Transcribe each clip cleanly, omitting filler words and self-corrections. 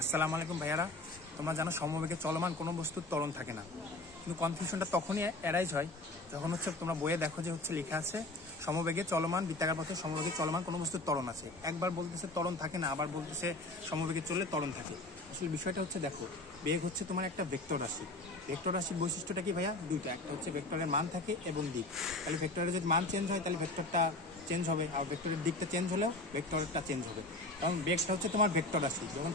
আসসালামু আলাইকুম ভাইয়ারা। তোমরা জানো সমবেগে চলমান কোনো বস্তুর ত্বরণ থাকে না, কিন্তু কনফিউশনটা তখনই অ্যারাইজ হয় যখন তোমরা বইয়ে দেখো যে লেখা আছে সমবেগে চলমান বৃত্তাকার পথে সমবেগে চলমান কোনো বস্তুর ত্বরণ আছে। একবার বলতেছে ত্বরণ থাকে না, আবার বলতেছে সমবেগে চললে ত্বরণ থাকে। আসলে বিষয়টা দেখো, বেগ তোমার একটা ভেক্টর রাশি। ভেক্টর রাশির বৈশিষ্ট্যটা কি ভাইয়া? দুইটা, একটা ভেক্টরের মান থাকে এবং দিক। তাহলে ভেক্টরের যদি মান চেঞ্জ হয় তাহলে ভেক্টরটা চেঞ্জ হবে, আর ভেক্টরের দিকটা চেঞ্জ হলেও ভেক্টরটা চেঞ্জ হবে। কারণ বেগটা তোমার ভেক্টর রাশি। যখন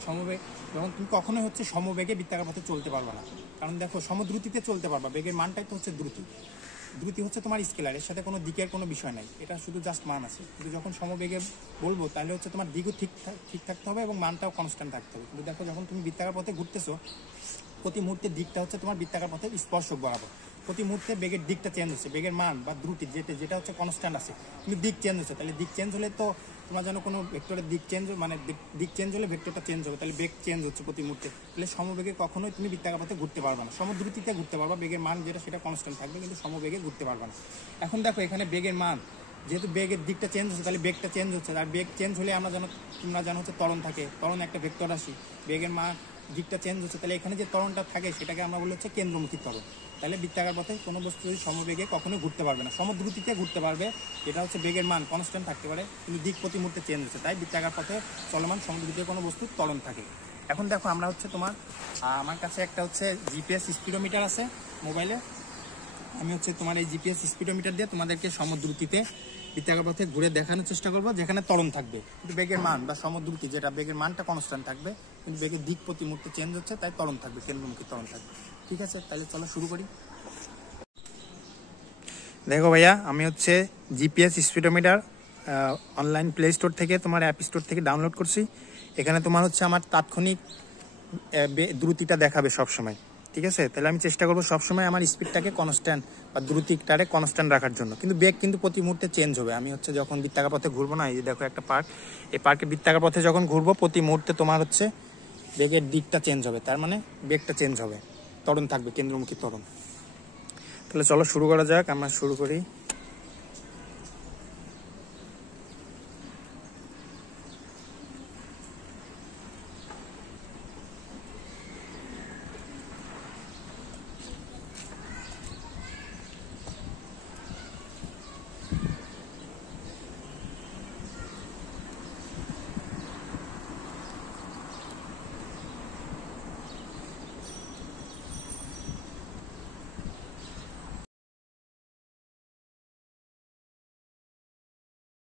তুমি কখনোই সমবেগে বৃত্তাকার পথে চলতে পারবে না। কারণ দেখো, সমদ্রুতিতে চলতে পারবা, বেগের মানটাই তো দ্রুতি। দ্রুতি তোমার স্কেলার, এর সাথে কোনো দিকের কোনো বিষয় নাই, এটা শুধু জাস্ট মান আছে। কিন্তু যখন সমবেগে বলবো তাহলে তোমার দিকও ঠিক থাকতে হবে এবং মানটাও কনস্ট্যান্ট থাকতে হবে। কিন্তু দেখো, যখন তুমি বৃত্তাকার পথে ঘুরতেছো, প্রতি মুহূর্তে দিকটা তোমার বৃত্তাকার পথে স্পর্শক বরাবর। প্রতি মুহূর্তে বেগের দিকটা চেঞ্জ হচ্ছে, বেগের মান বা দ্রুতি যেটা কনস্ট্যান্ট আছে, কিন্তু দিক চেঞ্জ হচ্ছে। তাহলে দিক চেঞ্জ হলে তো তোমার যেন কোনো ভেক্টরের দিক চেঞ্জ, মানে দিক চেঞ্জ হলে ভেক্টরটা চেঞ্জ হবে, তাহলে বেগ চেঞ্জ হচ্ছে প্রতি মুহূর্তে। তাহলে সমবেগে কখনোই তুমি বৃত্তাকার পথে ঘুরতে পারবে না। সমদ্রুতিতে ঘুরতে পারবা, বেগের মান সেটা কনস্ট্যান্ট থাকবে, কিন্তু সমবেগে ঘুরতে পারবে না। এখন দেখো, এখানে বেগের মান, যেহেতু বেগের দিকটা চেঞ্জ হচ্ছে তাহলে বেগটা চেঞ্জ হচ্ছে। আর বেগ চেঞ্জ হলে তোমরা জানো ত্বরণ থাকে। ত্বরণ একটা ভেক্টর রাশি, বেগের মান দিকটা চেঞ্জ হচ্ছে, তাহলে এখানে যে ত্বরণটা থাকে সেটাকে আমরা বলি কেন্দ্রমুখী ত্বরণ। তাহলে বৃত্তাকার পথে কোনো বস্তু যদি সমবেগে কখনোই ঘুরতে পারবে না। সমদ্রুতিতে ঘুরতে পারবে, যেটা বেগের মান কনস্ট্যান্ট থাকতে পারে, কিন্তু দিক প্রতি মুহূর্তে চেঞ্জ হচ্ছে। তাই বৃত্তাকার পথে চলমান সমদ্রুতিতে কোনো বস্তুর ত্বরণ থাকে। এখন দেখো, আমরা আমার কাছে একটা জিপিএস স্পিডোমিটার আছে মোবাইলে। আমি তোমার এই জিপিএস স্পিডোমিটার দিয়ে তোমাদেরকে সমদ্রুতিতে বৃত্তাকার পথে ঘুরে দেখানোর চেষ্টা করবো, যেখানে ত্বরণ থাকবে, কিন্তু বেগের মান বা সমদ্রুতি যেটা বেগের মানটা কনস্ট্যান্ট থাকবে, কিন্তু বেগের দিক প্রতি মুহূর্তে চেঞ্জ হচ্ছে, তাই ত্বরণ থাকবে, কেন্দ্রমুখী ত্বরণ থাকবে। ঠিক আছে, তাহলে চলো শুরু করি। দেখো ভাইয়া, আমি GPS speedometer online play store থেকে, তোমার অ্যাপ স্টোর থেকে ডাউনলোড করছি। এখানে তোমার আমার তাৎক্ষণিক দ্রুতিটা দেখাবে সবসময়। ঠিক আছে, তাহলে আমি চেষ্টা করবো সবসময় আমার স্পিডটাকে কনস্ট্যান্ট বা দ্রুতিটারে কনস্ট্যান্ট রাখার জন্য, কিন্তু বেগ কিন্তু প্রতি মুহূর্তে চেঞ্জ হবে। আমি যখন বৃত্তাকার পথে ঘুরবো না, এই যে দেখো একটা পার্ক, এই পার্কে বৃত্তাকার পথে যখন ঘুরবো প্রতি মুহূর্তে তোমার বেগের দিকটা চেঞ্জ হবে, তার মানে বেগটা চেঞ্জ হবে, ত্বরণ থাকবে, কেন্দ্রমুখী ত্বরণ। তাহলে চলো শুরু করা যাক, আমরা শুরু করি।